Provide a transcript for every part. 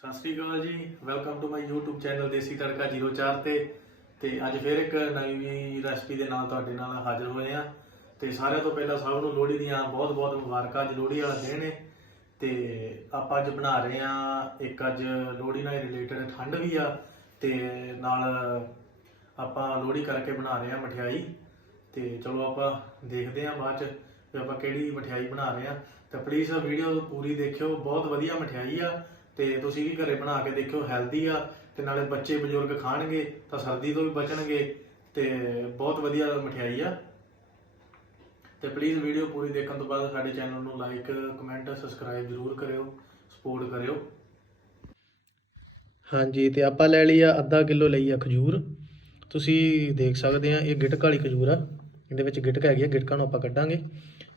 ਸਤਿ ਸ਼੍ਰੀ ਅਕਾਲ ਜੀ। Welcome to my YouTube channel Desi Tadka 04 ਤੇ। ਤੇ ਅੱਜ ਫਿਰ ਇੱਕ ਨਵੀਂ ਰੈਸਪੀ ਦੇ ਨਾਲ ਤੁਹਾਡੇ ਨਾਲ ਹਾਜ਼ਰ ਹੋਏ ਆ ਤੇ ਸਾਰਿਆਂ ਤੋਂ ਪਹਿਲਾਂ ਸਭ ਨੂੰ ਲੋਹੜੀ ਦੀਆਂ ਬਹੁਤ-ਬਹੁਤ ਮੁਬਾਰਕਾਂ, ਅੱਜ ਲੋਹੜੀ ਵਾਲਾ ਦਿਨ ਹੈ। ਤੇ ਆਪਾਂ ਅੱਜ ਬਣਾ ਰਹੇ ਆ ਇੱਕ ਅੱਜ ਲੋਹੜੀ ਨਾਲ ਰਿਲੇਟਡ ਠੰਡ ਵੀ ਆ। ਤੇ ਨਾਲ ਆਪਾਂ ਲੋਹੜੀ ਕਰਕੇ ਬਣਾ ਰਹੇ ਆ ਮਠਿਆਈ। ਤੇ ਚਲੋ ਆਪਾਂ ਦੇਖਦੇ ਆ ਬਾਅਦ ਚ ਵੀ ਆਪਾਂ ਕਿਹੜੀ ਮਠਿਆਈ ਬਣਾ ਰਹੇ ਆ ਤਾਂ ਪਲੀਜ਼ ਵੀਡੀਓ ਪੂਰੀ ਦੇਖਿਓ, ਬਹੁਤ ਵਧੀਆ ਮਠਿਆਈ ਆ। ਤੇ ਤੁਸੀਂ ਵੀ ਘਰੇ ਬਣਾ ਕੇ ਦੇਖਿਓ ਹੈਲਦੀ ਆ, ਤੇ ਨਾਲੇ ਬੱਚੇ ਬਜ਼ੁਰਗ ਖਾਣਗੇ, ਤਾਂ ਸਰਦੀ ਤੋਂ ਵੀ ਬਚਣਗੇ, ਤੇ ਬਹੁਤ ਵਧੀਆ ਮਠਿਆਈ ਆ। ਤੇ ਪਲੀਜ਼ ਵੀਡੀਓ ਪੂਰੀ ਦੇਖਣ ਤੋਂ ਬਾਅਦ ਸਾਡੇ ਚੈਨਲ ਨੂੰ ਲਾਈਕ ਕਮੈਂਟ ਸਬਸਕ੍ਰਾਈਬ ਜ਼ਰੂਰ ਕਰਿਓ ਸਪੋਰਟ ਕਰਿਓ। ਹਾਂਜੀ, ਤੇ ਆਪਾਂ ਲੈ ਲਈ ਆ ਅੱਧਾ ਕਿਲੋ ਲਈ ਆ ਖਜੂਰ। ਤੁਸੀਂ ਦੇਖ ਸਕਦੇ ਆ, ਇਹ ਗਿਟਕ ਵਾਲੀ ਖਜੂਰ ਆ। ਇਹਦੇ ਵਿੱਚ ਗਿਟਕ ਹੈਗੀ ਆ, ਗਿਟਕਾਂ ਨੂੰ ਆਪਾਂ ਕੱਢਾਂਗੇ।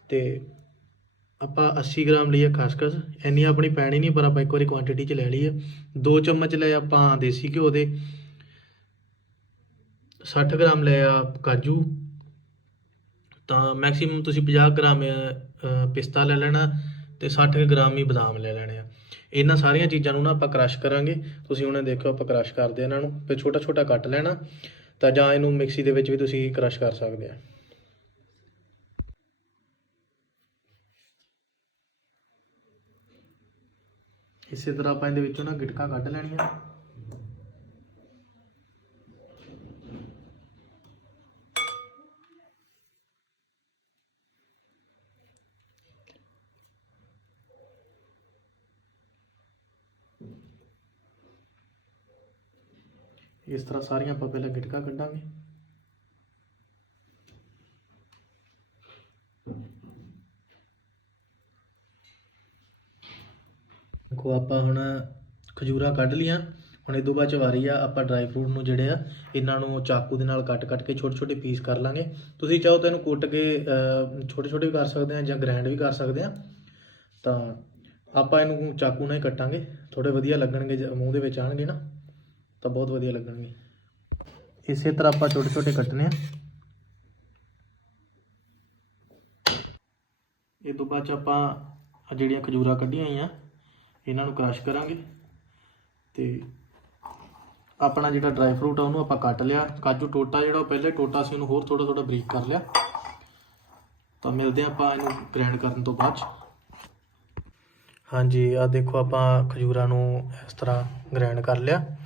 ਤੇ ਆਪਾਂ 80 ਗ੍ਰਾਮ ਲਈ ਆ ਖਸਖਸ ਇੰਨੀ ਆਪਣੀ ਪੈਣੀ ਨਹੀਂ, ਪਰ ਆਪਾਂ ਇੱਕ ਵਾਰੀ ਕੁਆਂਟੀਟੀ ਚ ਲੈ ਲਈ ਆ। 2 ਚਮਚ ਲਏ ਆਪਾਂ ਦੇਸੀ ਘਿਓ ਦੇ। 60 ਗ੍ਰਾਮ ਲਏ ਆ ਕਾਜੂ। ਤਾਂ ਮੈਕਸਿਮਮ ਤੁਸੀਂ 50 ਗ੍ਰਾਮ ਪਿਸਤਾ ਲੈ ਲੈਣਾ ਤੇ 60 ਗ੍ਰਾਮ ਹੀ ਬਦਾਮ ਲੈ ਲੈਣੇ ਆ। ਇਹਨਾਂ ਸਾਰੀਆਂ ਚੀਜ਼ਾਂ ਨੂੰ ਨਾ ਆਪਾਂ ਕ੍ਰਸ਼ ਕਰਾਂਗੇ। ਤੁਸੀਂ ਉਹਨੇ ਦੇਖੋ, ਆਪਾਂ ਕ੍ਰਸ਼ ਕਰਦੇ ਇਹਨਾਂ ਨੂੰ। ਫਿਰ ਛੋਟਾ ਛੋਟਾ ਕੱਟ ਲੈਣਾ, ਤਾਂ ਜਾਂ ਇਹਨੂੰ ਮਿਕਸੀ ਦੇ ਵਿੱਚ ਵੀ ਤੁਸੀਂ ਕ੍ਰਸ਼ ਕਰ ਸਕਦੇ ਆ। ਇਸੇ ਤਰ੍ਹਾਂ ਆਪਾਂ ਇਹਦੇ ਵਿੱਚੋਂ ਨਾ ਗਿਟਕਾਂ ਕੱਢ ਲੈਣੀਆਂ। ਇਸ ਤਰ੍ਹਾਂ ਸਾਰੀਆਂ ਆਪਾਂ ਪਹਿਲਾਂ ਗਿਟਕਾਂ ਕੱਢਾਂਗੇ। ਦੇਖੋ ਆਪਾਂ ਹੁਣ ਖਜੂਰਾ ਕੱਢ ਲੀਆਂ ਹੁਣ ਇਹ ਤੋਂ ਬਾਅਦ ਚ ਵਾਰੀ ਆ, ਆਪਾਂ ਡਰਾਈ ਫਰੂਟ ਨੂੰ ਜਿਹੜੇ ਆ, ਇਹਨਾਂ ਨੂੰ ਚਾਕੂ ਦੇ ਨਾਲ ਕੱਟ-ਕੱਟ ਕੇ ਛੋਟੇ-ਛੋਟੇ ਪੀਸ ਕਰ ਲਾਂਗੇ। ਤੁਸੀਂ ਚਾਹੋ ਤਾਂ ਇਹਨੂੰ ਕੁੱਟ ਕੇ ਛੋਟੇ-ਛੋਟੇ ਵੀ ਕਰ ਸਕਦੇ ਆ ਜਾਂ ਗ੍ਰਾਈਂਡ ਵੀ ਕਰ ਸਕਦੇ ਆ। ਤਾਂ ਆਪਾਂ ਇਹਨੂੰ ਚਾਕੂ ਨਾਲ ਹੀ ਕੱਟਾਂਗੇ। ਥੋੜੇ ਵਧੀਆ ਲੱਗਣਗੇ ਜੇ ਮੂੰਹ ਦੇ ਵਿੱਚ ਆਣਗੇ ਨਾ, ਤਾਂ ਬਹੁਤ ਵਧੀਆ ਲੱਗਣਗੇ। ਇਸੇ ਤਰ੍ਹਾਂ ਆਪਾਂ ਛੋਟੇ-ਛੋਟੇ ਕੱਟਨੇ ਆ। ਇਹ ਤੋਂ ਬਾਅਦ ਚ ਆਪਾਂ ਜਿਹੜੀਆਂ ਖਜੂਰਾ ਕੱਢੀਆਂ ਹੋਈਆਂ ਇਹਨਾਂ ਨੂੰ ਕ੍ਰਸ਼ ਕਰਾਂਗੇ। ਤੇ ਆਪਣਾ ਜਿਹੜਾ ਡਰਾਈ ਫਰੂਟ ਆ, ਉਹਨੂੰ ਆਪਾਂ ਕੱਟ ਲਿਆ। ਕਾਜੂ ਟੋਟਾ ਜਿਹੜਾ ਉਹ ਪਹਿਲੇ ਟੋਟਾ ਸੀ, ਉਹਨੂੰ ਹੋਰ ਥੋੜਾ ਥੋੜਾ ਬਰੀਕ ਕਰ ਲਿਆ। ਤਾਂ ਮਿਲਦੇ ਆ ਆਪਾਂ ਇਹਨੂੰ ਗ੍ਰਾਈਂਡ ਕਰਨ ਤੋਂ ਬਾਅਦ 'ਚ। ਹਾਂਜੀ ਆ ਦੇਖੋ ਆਪਾਂ ਖਜੂਰਾਂ ਨੂੰ ਇਸ ਤਰ੍ਹਾਂ ਗ੍ਰਾਈਂਡ ਕਰ ਲਿਆ।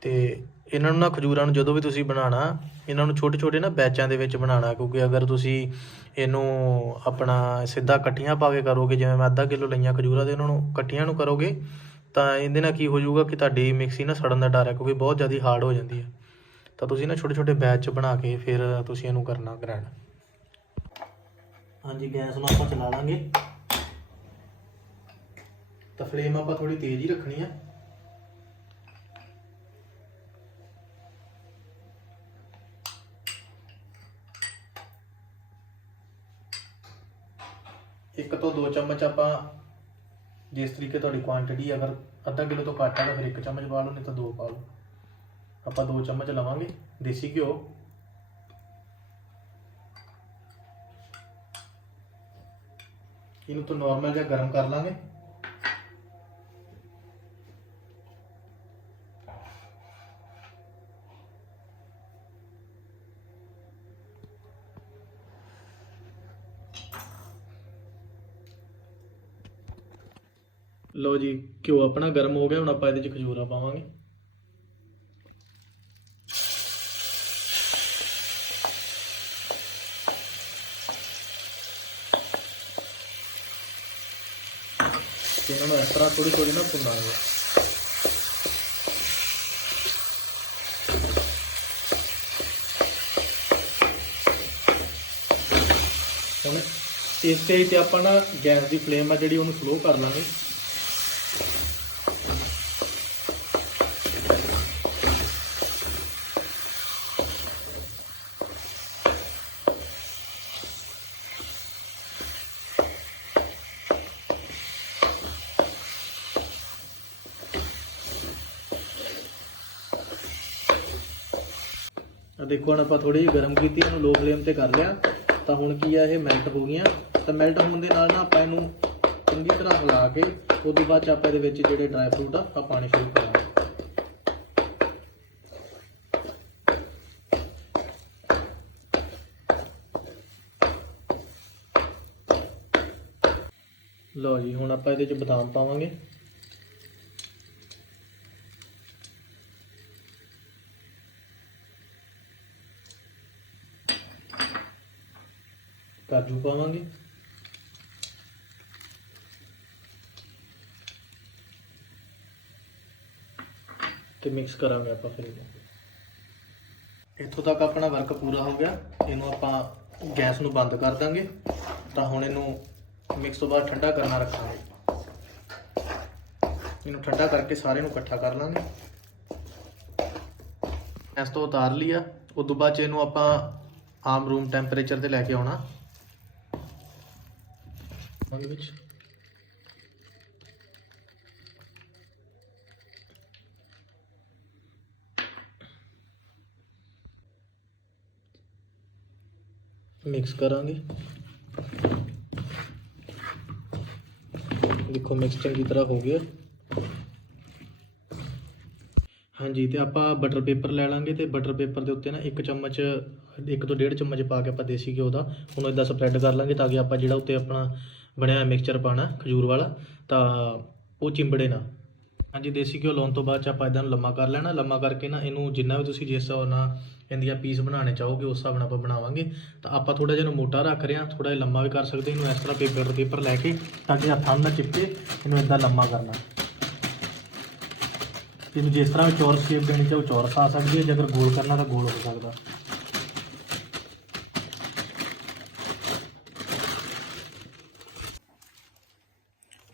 ਤੇ ਇਹਨਾਂ ਨੂੰ ਨਾ ਖਜੂਰਾਂ ਨੂੰ ਜਦੋਂ ਵੀ ਤੁਸੀਂ ਬਣਾਉਣਾ, ਇਹਨਾਂ ਨੂੰ ਛੋਟੇ ਛੋਟੇ ਨਾ ਬੈਚਾਂ ਦੇ ਵਿੱਚ ਬਣਾਉਣਾ, ਕਿਉਂਕਿ ਅਗਰ ਤੁਸੀਂ ਇਹਨੂੰ ਆਪਣਾ ਸਿੱਧਾ ਇਕੱਠੀਆਂ ਪਾ ਕੇ ਕਰੋਗੇ, ਜਿਵੇਂ ਮੈਂ ਅੱਧਾ ਕਿਲੋ ਲਈਆਂ ਖਜੂਰਾਂ ਦੇ ਇਹਨਾਂ ਨੂੰ ਇਕੱਠੀਆਂ ਨੂੰ ਕਰੋਗੇ, ਤਾਂ ਇਹਦੇ ਨਾਲ ਕੀ ਹੋ ਜਾਊਗਾ ਕਿ ਤੁਹਾਡੀ ਮਿਕਸੀ ਨਾ ਸੜਨ ਦਾ ਡਰ ਹੈ, ਕਿਉਂਕਿ ਬਹੁਤ ਜ਼ਿਆਦਾ ਹਾਰਡ ਹੋ ਜਾਂਦੀ ਹੈ। ਤਾਂ ਤੁਸੀਂ ਨਾ ਛੋਟੇ ਛੋਟੇ ਬੈਚ ਬਣਾ ਕੇ ਫਿਰ ਤੁਸੀਂ ਇਹਨੂੰ ਕਰਨਾ ਗ੍ਰਾਈਂਡ ਹਾਂਜੀ, ਗੈਸ ਨੂੰ ਆਪਾਂ ਚਲਾ ਲਾਂਗੇ। ਤਾਂ ਫਲੇਮ ਆਪਾਂ ਥੋੜੀ ਤੇਜ਼ ਹੀ ਰੱਖਣੀ ਆ। ਇੱਕ ਤੋਂ ਦੋ ਚਮਚ ਆਪਾਂ ਜਿਸ ਤਰੀਕੇ ਤੁਹਾਡੀ ਕੁਆਂਟੀਟੀ ਅਗਰ ਅੱਧਾ ਕਿਲੋ ਤੋਂ ਘੱਟ ਆ ਤਾਂ ਫਿਰ ਇੱਕ ਚਮਚ ਪਾ ਲਓ, ਨਹੀਂ ਤਾਂ ਦੋ ਪਾ ਲਓ। ਆਪਾਂ ਦੋ ਚਮਚ ਲਵਾਂਗੇ ਦੇਸੀ ਘਿਓ। ਇਹਨੂੰ ਤੋਂ ਨਾਰਮਲ ਜਿਹਾ ਗਰਮ ਕਰ ਲਾਂਗੇ। ਲਓ ਜੀ, ਘਿਓ ਆਪਣਾ ਗਰਮ ਹੋ ਗਿਆ, ਹੁਣ ਆਪਾਂ ਇਹਦੇ ਚ ਖਜੂਰਾ ਪਾਵਾਂਗੇ। ਇਹਨਾਂ ਨੂੰ ਇਸ ਤਰ੍ਹਾਂ ਥੋੜੀ ਥੋੜੀ ਨਾ ਭੁੰਨਾਂਗੇ। ਹੁਣ ਇਸ ਸਟੇਜ ਤੇ ਆਪਾਂ ਨਾ ਗੈਸ ਦੀ ਫਲੇਮ ਆ ਜਿਹੜੀ, ਉਹਨੂੰ ਸਲੋ ਕਰ ਲਾਂਗੇ। ਆ ਦੇਖੋ ਹੁਣ ਆਪਾਂ ਥੋੜੀ ਜਿਹੀ ਗਰਮ ਕੀਤੀ, ਇਹਨੂੰ ਲੋ ਫਲੇਮ ਤੇ ਕਰ ਲਿਆ। ਤਾਂ ਹੁਣ ਕੀ ਆ, ਇਹ ਮੈਲਟ ਹੋ ਗਈਆਂ। ਤਾਂ ਮੈਲਟ ਹੋਣ ਦੇ ਨਾਲ ਨਾ ਆਪਾਂ ਇਹਨੂੰ ਚੰਗੀ ਤਰ੍ਹਾਂ ਹਿਲਾ ਕੇ ਉਸ ਤੋਂ ਬਾਅਦ 'ਚ ਆਪਾਂ ਇਹਦੇ ਵਿੱਚ ਜਿਹੜੇ ਡਰਾਈ ਫਰੂਟ ਆ ਆ ਪਾਣੀ ਸ਼ੁਰੂ ਕਰਾਂਗੇ। ਲਓ ਜੀ, ਹੁਣ ਆਪਾਂ ਇਹਦੇ 'ਚ ਬਦਾਮ ਪਾਵਾਂਗੇ। ਕਾਜੂ ਪਾਵਾਂਗੇ। ਤੇ ਮਿਕਸ ਕਰਾਂਗੇ ਆਪਾਂ ਫਿਰ ਇੱਥੋਂ ਤੱਕ ਆਪਣਾ ਵਰਕ ਪੂਰਾ ਹੋ ਗਿਆ। ਇਹਨੂੰ ਆਪਾਂ ਗੈਸ ਨੂੰ ਬੰਦ ਕਰ ਦਾਂਗੇ। ਤਾਂ ਹੁਣ ਇਹਨੂੰ ਮਿਕਸ ਤੋਂ ਬਾਅਦ ਠੰਡਾ ਕਰਨਾ ਰੱਖਾਂਗੇ। ਇਹਨੂੰ ਠੰਡਾ ਕਰਕੇ ਸਾਰੇ ਨੂੰ ਇਕੱਠਾ ਕਰ ਲਾਂਗੇ। ਗੈਸ ਤੋਂ ਉਤਾਰ ਲਿਆ। ਉਸ ਤੋਂ ਬਾਅਦ ਚ ਇਹਨੂੰ ਆਪਾਂ ਆਮ ਰੂਮ ਟੈਂਪਰੇਚਰ ਤੇ ਲੈ ਕੇ ਆਉਣਾ। ਉਹਦੇ ਵਿੱਚ ਮਿਕਸ ਕਰਾਂਗੇ ਦੇਖੋ ਮਿਕਸ ਚੰਗੀ ਤਰ੍ਹਾਂ ਹੋ ਗਿਆ ਹਾਂਜੀ, ਤੇ ਆਪਾਂ ਬਟਰ ਪੇਪਰ ਲੈ ਲਾਂਗੇ ਤੇ ਬਟਰ ਪੇਪਰ ਦੇ ਉੱਤੇ ਨਾ ਇੱਕ ਚਮਚ, ਇੱਕ ਤੋਂ ਡੇਢ ਚਮਚ ਪਾ ਕੇ ਆਪਾਂ ਦੇਸੀ ਘਿਓ ਦਾ, ਉਹਨੂੰ ਇਦਾਂ ਸਪਰੈਡ ਕਰ ਲਾਂਗੇ ਤਾਂ ਕਿ ਆਪਾਂ ਜਿਹੜਾ ਉੱਤੇ ਆਪਣਾ ਬਣਿਆ ਹੋਇਆ ਮਿਕਸਚਰ ਪਾਣਾ ਖਜੂਰ ਵਾਲਾ, ਤਾਂ ਉਹ ਚਿੰਬੜੇ ਨਾ ਹਾਂਜੀ, ਦੇਸੀ ਘਿਓ ਲਾਉਣ ਤੋਂ ਬਾਅਦ ਚ ਆਪਾਂ ਇਦਾਂ ਨੂੰ ਲੰਮਾ ਕਰ ਲੈਣਾ। ਲੰਮਾ ਕਰਕੇ ਨਾ ਇਹਨੂੰ ਜਿੰਨਾ ਵੀ ਤੁਸੀਂ ਜਿਸ ਹਿਸਾਬ ਨਾਲ ਇਹਦੀਆਂ ਪੀਸ ਬਣਾਉਣੇ ਚਾਹੋਗੇ, ਉਸ ਹਿਸਾਬ ਨਾਲ ਆਪਾਂ ਬਣਾਵਾਂਗੇ। ਤਾਂ ਆਪਾਂ ਥੋੜਾ ਜਿਹਾ ਨੂੰ ਮੋਟਾ ਰੱਖ ਰਹੇ ਹਾਂ। ਥੋੜਾ ਜਿਹਾ ਲੰਮਾ ਵੀ ਕਰ ਸਕਦੇ ਇਹਨੂੰ ਇਸ ਤਰ੍ਹਾਂ ਪੇਪਰ ਪੇਪਰ ਲੈ ਕੇ ਤਾਂ ਕਿ ਹੱਥਾਂ ਨਾਲ ਚਿਪਕੇ, ਇਹਨੂੰ ਇਦਾਂ ਲੰਮਾ ਕਰਨਾ। ਇਹਨੂੰ ਜਿਸ ਤਰ੍ਹਾਂ ਵੀ ਚੌਰਸ ਸ਼ੇਪ ਦੇਣੀ ਚਾਹੋ ਚੌਰਸ ਆ ਸਕਦੀ ਹੈ। ਜੇ ਅਗਰ ਗੋਲ ਕਰਨਾ ਤਾਂ ਗੋਲ ਹੋ ਸਕਦਾ।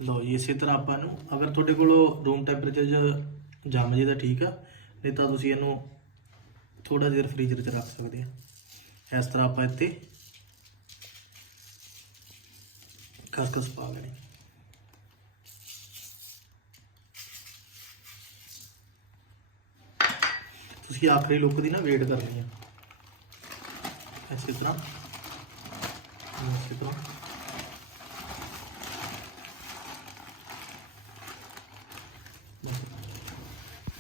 ਲਓ ਜੀ, ਇਸੇ ਤਰ੍ਹਾਂ ਆਪਾਂ ਨੂੰ ਅਗਰ ਤੁਹਾਡੇ ਕੋਲ ਰੂਮ ਟੈਂਪਰੇਚਰ 'ਚ ਜੰਮ ਜੇ ਤਾਂ ਠੀਕ ਆ, ਨਹੀਂ ਤਾਂ ਤੁਸੀਂ ਇਹਨੂੰ ਥੋੜਾ ਜਿਹਾ ਫ੍ਰੀਜ਼ਰ 'ਚ ਰੱਖ ਸਕਦੇ ਆ। ਇਸ ਤਰ੍ਹਾਂ ਆਪਾਂ ਇੱਥੇ ਖਸਖਸ ਪਾ ਲੈਣੀ। ਤੁਸੀਂ ਆਖਰੀ ਲੁੱਕ ਦੀ ਨਾ ਵੇਟ ਕਰਨੀ ਆ। ਇਸੇ ਤਰ੍ਹਾਂ ਇਸੇ ਤਰ੍ਹਾਂ।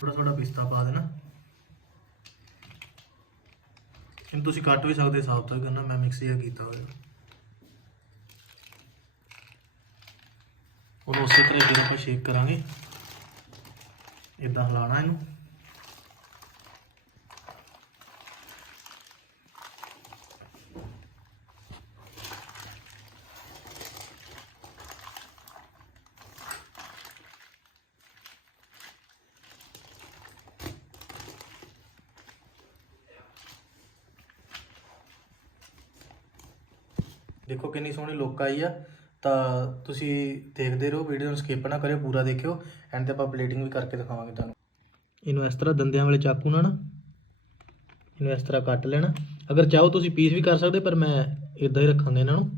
ਥੋੜਾ ਥੋੜਾ ਪਿਸਤਾ ਪਾ ਦੇਣਾ। ਇਹਨੂੰ ਤੁਸੀਂ ਕੱਟ ਵੀ ਸਕਦੇ, ਸਾਫ਼ ਤਾਂ ਕਰਨਾ, ਮੈਂ ਮਿਕਸ ਜਿਹਾ ਕੀਤਾ ਹੋਇਆ। ਉਹਨੂੰ ਉਸੇ ਤਰ੍ਹਾਂ ਫਿਰ ਆਪਾਂ ਸ਼ੇਕ ਕਰਾਂਗੇ ਇਦਾਂ ਹਿਲਾਣਾ ਇਹਨੂੰ। ਦੇਖੋ ਕਿੰਨੀ ਸੋਹਣੀ ਲੁੱਕ ਆਈ ਆ, ਤਾਂ ਤੁਸੀਂ ਦੇਖਦੇ ਰਹੋ ਵੀਡੀਓ ਨੂੰ ਸਕਿਪ ਨਾ ਕਰਿਓ, ਪੂਰਾ ਦੇਖਿਓ ਐਂਡ ਤੇ ਆਪਾਂ ਪਲੇਟਿੰਗ ਵੀ ਕਰਕੇ ਦਿਖਾਵਾਂਗੇ ਤੁਹਾਨੂੰ। ਇਹਨੂੰ ਇਸ ਤਰ੍ਹਾਂ ਦੰਦਿਆਂ ਵਾਲੇ ਚਾਕੂ ਨਾਲ ਨਾ, ਇਹਨੂੰ ਇਸ ਤਰ੍ਹਾਂ ਕੱਟ ਲੈਣਾ। ਅਗਰ ਚਾਹੋ ਤੁਸੀਂ ਪੀਸ ਵੀ ਕਰ ਸਕਦੇ, ਪਰ ਮੈਂ ਇਦਾਂ ਹੀ ਰੱਖਾਂਗਾ ਇਹਨਾਂ ਨੂੰ।